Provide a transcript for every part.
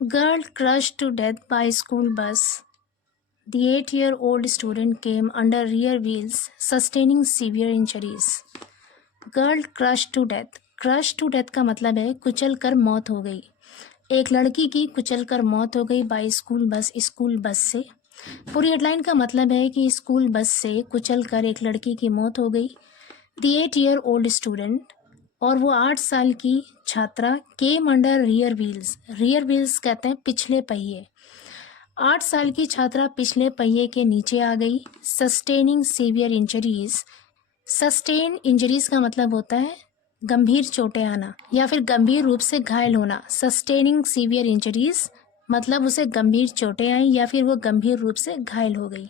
Girl crushed to death by school bus. The 8-year-old student came under rear wheels, sustaining severe injuries. Girl crushed to death. Crushed to death का मतलब है कुचल कर मौत हो गई। एक लड़की की कुचल कर मौत हो गई बाई स्कूल बस से। पूरी हेडलाइन का मतलब है कि स्कूल बस से कुचल कर एक लड़की की मौत हो गई। The 8-year-old स्टूडेंट और वो 8 साल की छात्रा came under rear wheels. Rear wheels कहते हैं पिछले पहिए। 8 साल की छात्रा पिछले पहिए के नीचे आ गई। Sustaining severe injuries. Sustain injuries का मतलब होता है गंभीर चोटें आना या फिर गंभीर रूप से घायल होना। सस्टेनिंग सीवियर इंजरीज मतलब उसे गंभीर चोटें आई या फिर वो गंभीर रूप से घायल हो गई।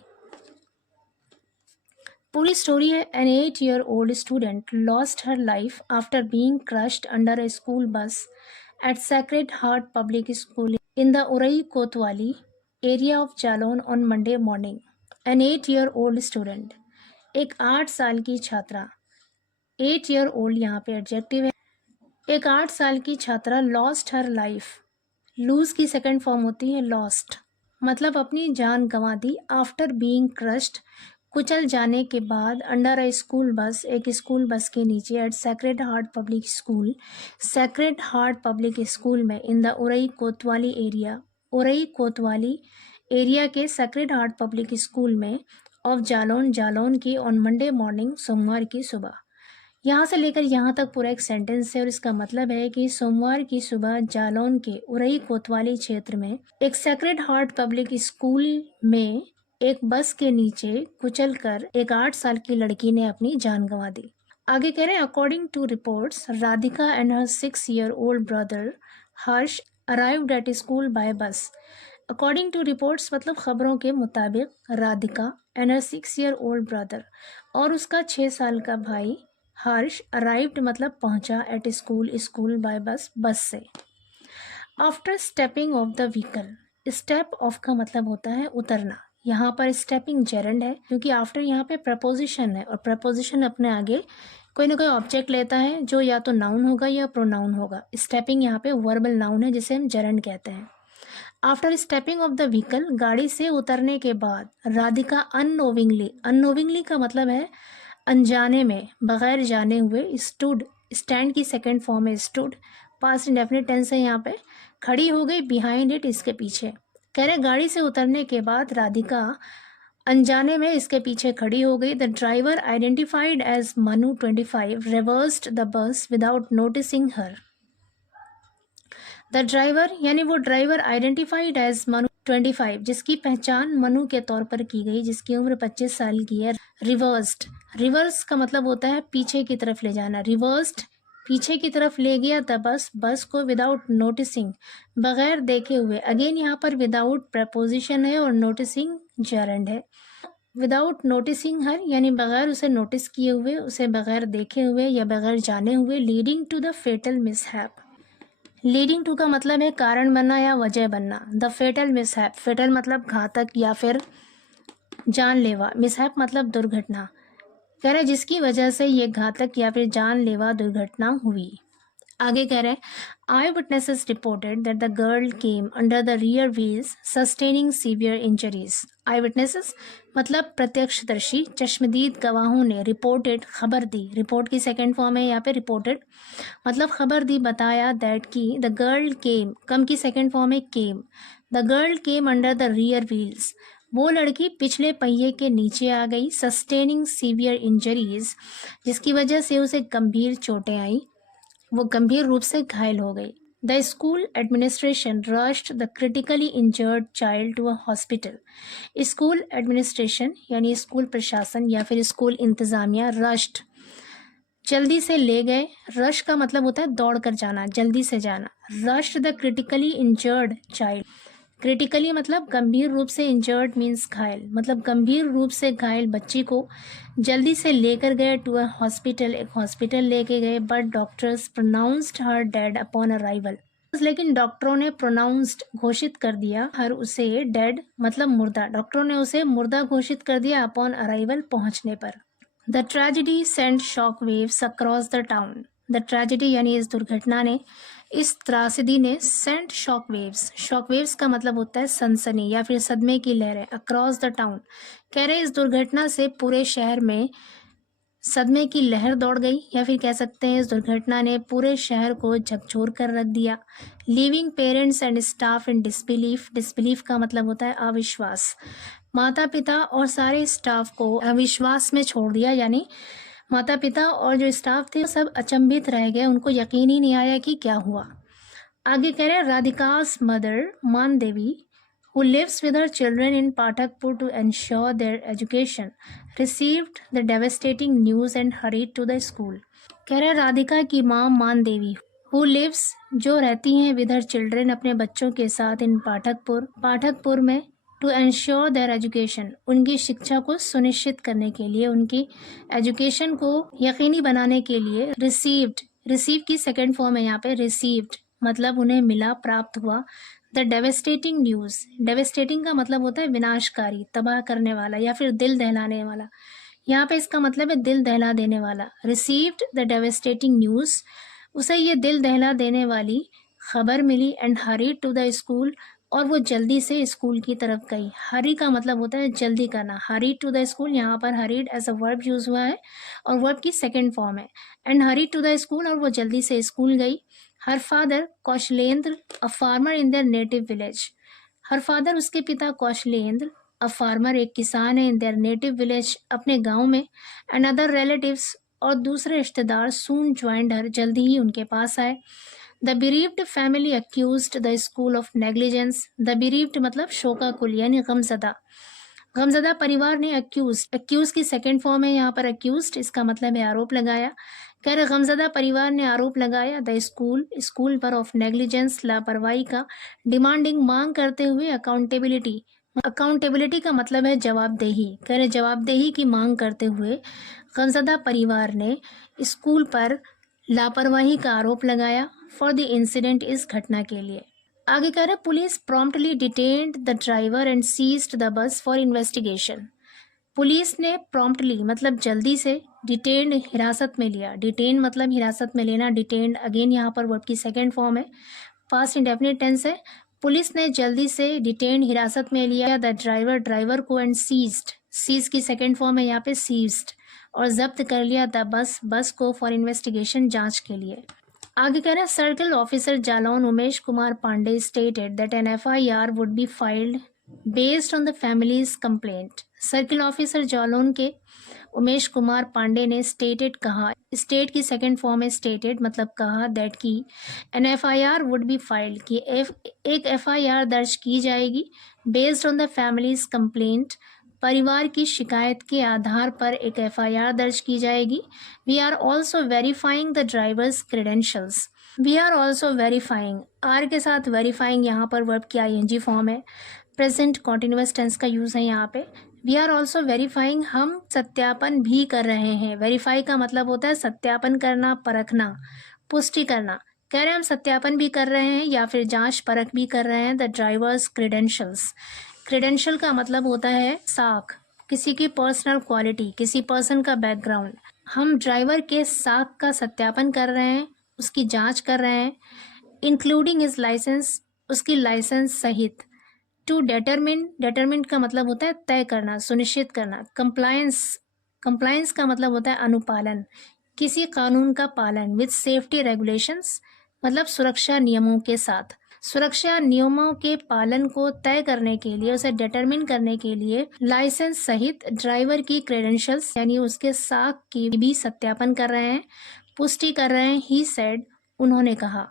पूरी स्टोरी है an 8-year-old student lost her life after being crushed under a school bus at sacred heart public school in the Orai Kotwali area of Jalaun on Monday morning. An 8-year-old student एक 8 साल की छात्रा। 8-year-old यहाँ पे एडजेक्टिव है। एक 8 साल की छात्रा लॉस्ट हर लाइफ। लूज की सेकंड फॉर्म होती है लॉस्ट, मतलब अपनी जान गंवा दी। आफ्टर बीइंग क्रश्ड कुचल जाने के बाद। अंडर अ स्कूल बस एक स्कूल बस के नीचे। At sacred heart public school sacred heart public school में। In the Orai Kotwali area Orai Kotwali area के सैक्रेड हार्ट पब्लिक स्कूल में ऑफ जालौन जालौन की ऑन मंडे मॉर्निंग सोमवार की सुबह। यहाँ से लेकर यहाँ तक पूरा एक सेंटेंस है और इसका मतलब है कि सोमवार की सुबह जालौन के उरई कोतवाली क्षेत्र में एक सैक्रेड हार्ट पब्लिक स्कूल में एक बस के नीचे कुचलकर एक 8 साल की लड़की ने अपनी जान गंवा दी। आगे कह रहे हैं according to reports Radhika and her 6-year-old brother Harsh arrived at school by bus. According to reports मतलब खबरों के मुताबिक Radhika and her 6-year-old brother और उसका 6 साल का भाई हर्ष अराइव्ड मतलब पहुंचा एट स्कूल बाय बस से। After stepping of the vehicle. Step of का मतलब होता है उतरना। यहाँ पर स्टेपिंग जेरेंड है क्योंकि आफ्टर यहाँ पे प्रपोजिशन है और प्रपोजिशन अपने आगे कोई ना कोई ऑब्जेक्ट लेता है जो या तो नाउन होगा या प्रोनाउन होगा। स्टेपिंग यहाँ पे वर्बल नाउन है जिसे हम जेरेंड कहते हैं। After stepping of the vehicle गाड़ी से उतरने के बाद राधिका अननोविंगली का मतलब है अनजाने में बगैर जाने हुए। स्टूड स्टैंड की सेकेंड फॉर्म है स्टूड। पास्ट इंडेफिनिट टेंस है यहाँ पे। खड़ी हो गई बिहाइंड इट इसके पीछे। कह रहे गाड़ी से उतरने के बाद राधिका अनजाने में इसके पीछे खड़ी हो गई। The driver identified as Manu 25 reversed the bus without noticing her. The driver यानी वो ड्राइवर आइडेंटिफाइड एज मनु 25 जिसकी पहचान मनु के तौर पर की गई जिसकी उम्र 25 साल की है। रिवर्स का मतलब होता है पीछे की तरफ ले जाना। रिवर्स्ड पीछे की तरफ ले गया द बस को विदाउट नोटिसिंग बगैर देखे हुए। अगेन यहाँ पर विदाउट प्रपोजिशन है और नोटिसिंग जेरेंड है। विदाउट नोटिसिंग हर यानी बगैर उसे नोटिस किए हुए, उसे बगैर देखे हुए या बगैर जाने हुए। Leading to the fatal mishap. Leading to का मतलब है कारण बनना या वजह बनना। द फेटल मिसहैप फेटल मतलब घातक या फिर जानलेवा। मिसहैप मतलब दुर्घटना। कह रहे जिसकी वजह से ये घातक या फिर जानलेवा दुर्घटना हुई। आगे कह रहे eye witnesses reported that the girl came under the rear wheels sustaining severe injuries. Eye witnesses मतलब प्रत्यक्षदर्शी चश्मदीद गवाहों ने रिपोर्टेड खबर दी। रिपोर्ट की सेकेंड फॉर्म है यहाँ पे रिपोर्टेड मतलब खबर दी बताया। दैट की द गर्ल केम कम की सेकेंड फॉर्म है came. The girl came under the rear wheels वो लड़की पिछले पहिए के नीचे आ गई। सस्टेनिंग सीवियर इंजरीज जिसकी वजह से उसे गंभीर चोटें आई, वो गंभीर रूप से घायल हो गई। The school administration rushed the critically injured child to a hospital. School administration यानी स्कूल प्रशासन या फिर स्कूल इंतजामिया रश्ड जल्दी से ले गए। रश का मतलब होता है दौड़ कर जाना, जल्दी से जाना। Rushed the critically injured child. Critically मतलब गंभीर रूप से, इंजर्ड मीन्स घायल, मतलब गंभीर रूप से घायल बच्ची को जल्दी से लेकर गए टू अ हॉस्पिटल, एक हॉस्पिटल लेके गए। But doctors pronounced her dead upon arrival. लेकिन डॉक्टरों ने प्रोनाउंस्ड घोषित कर दिया हर उसे डेड मतलब मुर्दा। डॉक्टरों ने उसे मुर्दा घोषित कर दिया अपॉन अराइवल पहुंचने पर। The tragedy sent shock waves across the town. The tragedy यानी इस दुर्घटना ने इस त्रासदी ने सेंट शॉकवेव्स का मतलब होता है सनसनी या फिर सदमे की लहरें अक्रॉस द टाउन। कह रहे इस दुर्घटना से पूरे शहर में सदमे की लहर दौड़ गई, या फिर कह सकते हैं इस दुर्घटना ने पूरे शहर को झकझोर कर रख दिया। Living parents and staff in disbelief का मतलब होता है अविश्वास। माता पिता और सारे स्टाफ को अविश्वास में छोड़ दिया, यानी माता पिता और जो स्टाफ थे सब अचंभित रह गए, उनको यकीन ही नहीं आया कि क्या हुआ। आगे कह रहे हैं राधिका's मदर मान देवी who lives with her children in Pathakpur to ensure their education received the devastating news and hurried to the school। कह रहे हैं राधिका की माँ मान देवी who lives जो रहती हैं with her children अपने बच्चों के साथ in पाठकपुर में to ensure their education उनकी शिक्षा को सुनिश्चित करने के लिए, उनकी एजुकेशन को यकीनी बनाने के लिए रिसीव की सेकेंड फॉर्म है यहाँ पे रिसीव्ड, मतलब उन्हें मिला, प्राप्त हुआ। द डेवेस्टेटिंग न्यूज़, डेवेस्टेटिंग का मतलब होता है विनाशकारी, तबाह करने वाला या फिर दिल दहलाने वाला। यहाँ पे इसका मतलब है दिल दहला देने वाला। रिसीव्ड द डेवेस्टेटिंग न्यूज़, उसे ये दिल दहला देने वाली खबर मिली। And hurried to the school, और वो जल्दी से स्कूल की तरफ गई। हरी का मतलब होता है जल्दी करना। हरीड टू द स्कूल, यहाँ पर hurried as a verb use हुआ है और वर्ब की सेकेंड फॉर्म है। And hurried to the school, और वो जल्दी से स्कूल गई। Her father Kaushalendra a farmer in their native village, her father उसके पिता कौशलेंद्र अ फार्मर एक किसान है इन देयर नेटिव विलेज अपने गांव में। एंड अदर रिलेटिव्स, और दूसरे रिश्तेदार सून ज्वाइंड हर जल्दी ही उनके पास आए। The bereaved family accused the school of negligence, the bereaved मतलब शोकाकुल यानी गमजदा परिवार ने accused की सेकेंड फॉर्म है यहाँ पर accused, इसका मतलब है आरोप लगाया। कह रहे गमजदा परिवार ने आरोप लगाया द स्कूल पर ऑफ नेग्लिजेंस लापरवाही का, डिमांडिंग मांग करते हुए अकाउंटेबिलिटी का मतलब है जवाबदेही। कह रहे जवाबदेही की मांग करते हुए गमजदा परिवार ने स्कूल पर लापरवाही का आरोप लगाया फॉर द इंसिडेंट, इस घटना के लिए। आगे कह रहे police promptly detained the driver and seized the bus for investigation. Police ने प्रॉम्प्टली मतलब जल्दी से, डिटेन्ड हिरासत में लिया, डिटेन मतलब हिरासत में लेना, डिटेन्ड अगेन यहाँ पर वर्ब की सेकेंड फॉर्म है, पास्ट इंडेफिनिट टेंस है। पुलिस ने जल्दी से डिटेन्ड हिरासत में लिया द ड्राइवर को, एंड सीज की सेकेंड फॉर्म है यहाँ पे सीज्ड, और जब्त कर लिया द बस को फॉर इन्वेस्टिगेशन, जांच के लिए। आगे कह रहे हैं circle officer Jalaun Umesh Kumar Pandey stated that an FIR would be filed based on the family's complaint. Circle officer Jalaun के उमेश कुमार पांडे ने स्टेटेड कहा, स्टेट की सेकेंड फॉर्म है स्टेटेड मतलब कहा, दैट की an FIR would be filed की एक FIR दर्ज की जाएगी, based on the family's complaint परिवार की शिकायत के आधार पर एक FIR दर्ज की जाएगी। We are also verifying the driver's credentials, we are also verifying, are के साथ वेरीफाइंग यहाँ पर वर्ब की ING फॉर्म है, प्रेजेंट कॉन्टिन्यूअस टेंस का यूज है यहाँ पे। वी आर ऑल्सो वेरीफाइंग, हम सत्यापन भी कर रहे हैं। वेरीफाई का मतलब होता है सत्यापन करना, परखना, पुष्टि करना। कह रहे हैं हम सत्यापन भी कर रहे हैं या फिर जांच परख भी कर रहे हैं द ड्राइवर्स क्रेडेंशियल्स। क्रेडेंशियल का मतलब होता है साख, किसी की पर्सनल क्वालिटी, किसी पर्सन का बैकग्राउंड। हम ड्राइवर के साख का सत्यापन कर रहे हैं, उसकी जांच कर रहे हैं। इंक्लूडिंग हिज लाइसेंस, उसकी लाइसेंस सहित। टू डेटरमिन का मतलब होता है तय करना, सुनिश्चित करना। कंप्लायंस का मतलब होता है अनुपालन, किसी कानून का पालन। विद सेफ्टी रेगुलेशंस मतलब सुरक्षा नियमों के साथ। सुरक्षा नियमों के पालन को तय करने के लिए, उसे डिटरमिन करने के लिए लाइसेंस सहित ड्राइवर की क्रेडेंशियल्स यानी उसके साख की भी सत्यापन कर रहे हैं, पुष्टि कर रहे हैं। ही सेड, उन्होंने कहा।